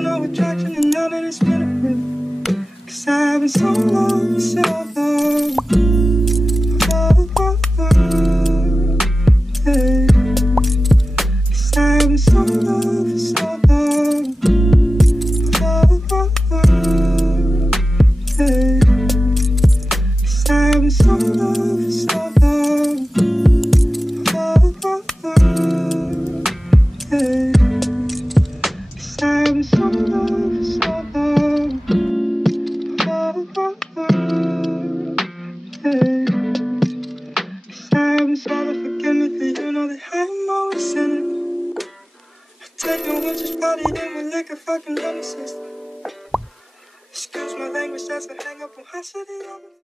No attraction and now that it's been a minute, 'cause I've been so long, so long. Oh, oh, oh, yeah. 'Cause I've been so long for so long. Oh, oh, oh, yeah. 'Cause I've been so long for so long. Oh, oh, oh, yeah. I'm so long, so long. Oh, oh, oh, hey. 'Cause I'm sorry, forgive me, for you know that I'm always sinning. I take no one just body in me like a fucking nemesis. Excuse my language, that's a hang up on high city.